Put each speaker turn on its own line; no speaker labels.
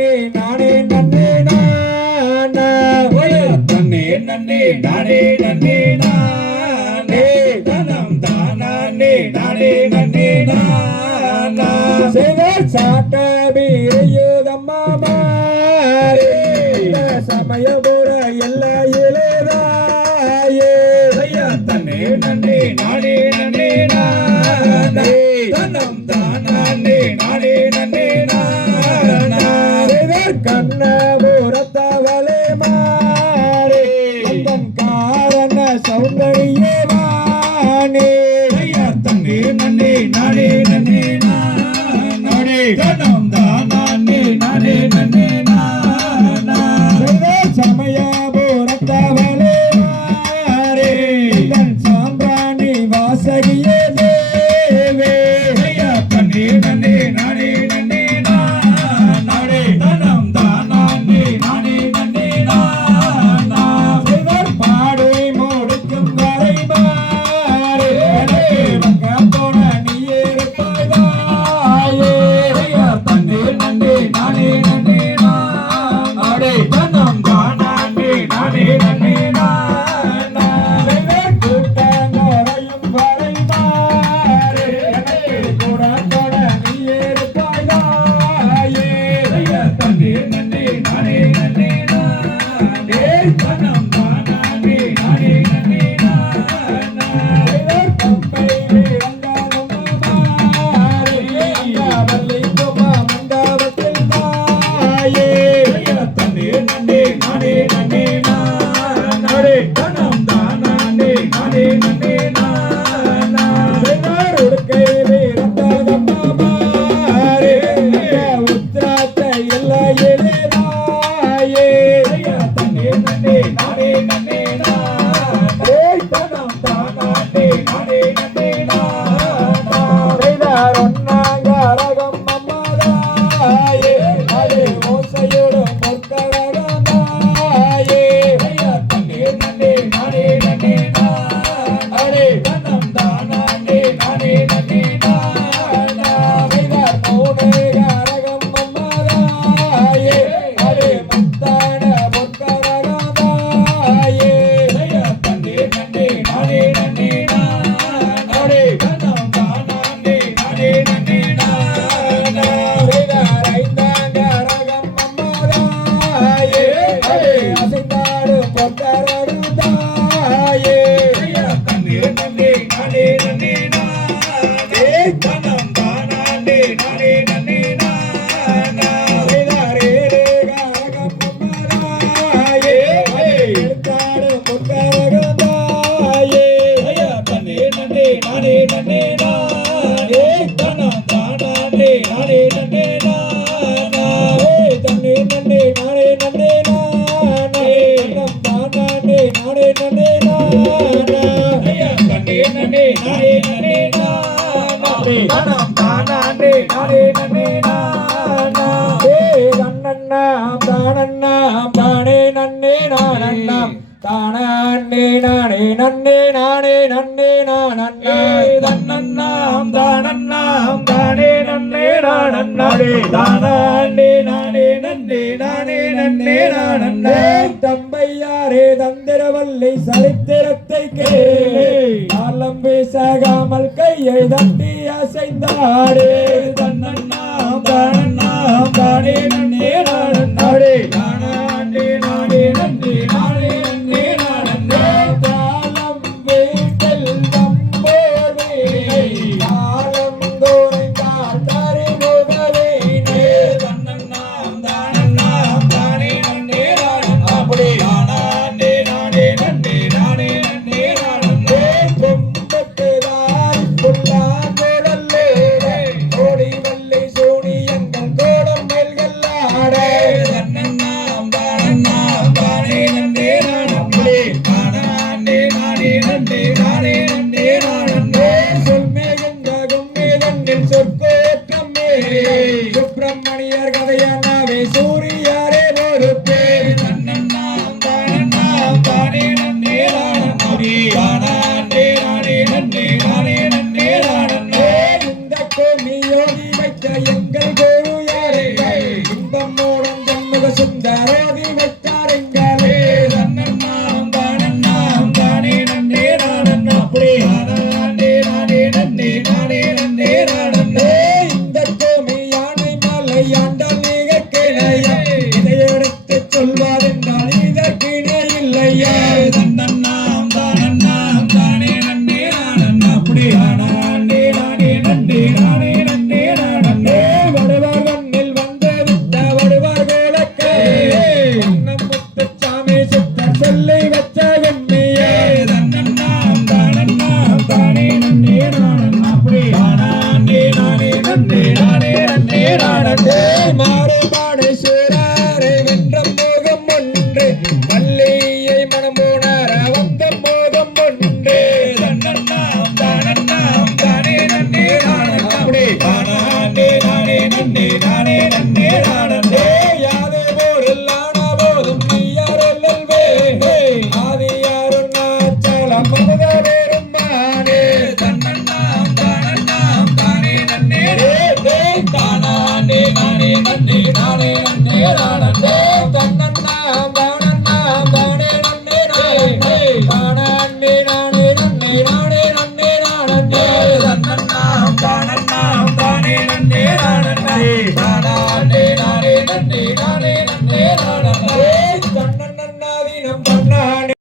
நன்னே நானே நன்னே நானா.
தன்னே நன்னே நானே நன்னே நானே. தனம் தானே நானே நன்னே நானா.
சிவர் சாட்ட வீரையுதம்மா மாறே. சமயபுர எல்ல
இளைதாயே தன்னே நன்னே நானே நன்னே நானே.
அருந்தழியே வானே.
ஐயா தன்னே நன்னே நாடே நன்னே நாடே. ne ne na தானண்ணா தானண்ணா தானே நன்னே நானண்ணா. தானே நானே நன்னே நானே நன்னே நானண்ணா. தன்னண்ணாம் தானண்ணாம் தானே நன்னே நானண்ணாடே தானே நானே நன்னே நானே நன்னே நானண்ணா.
தம்பையாரே தந்திரவல்லை சரித்திரத்தை கேளே. பேசாகாமல் கையை தட்டி அசைந்தாடே. சுப்பிரமணியர் கதையானாவே சூரியாரே ஒரு
பேரு தன்னண்ணா தானண்ணா தானே நன்னே நானே நானே நானே நன்னே நானே நன்னே நானே
இந்த கோமி யோகி வைத்த
நன்னே நானே நன்னே நானே
யாதே போரெல்லாம் போதும்
ஐயாரல்வே ஆதி யாருன்னா சலம் வேறும்மானே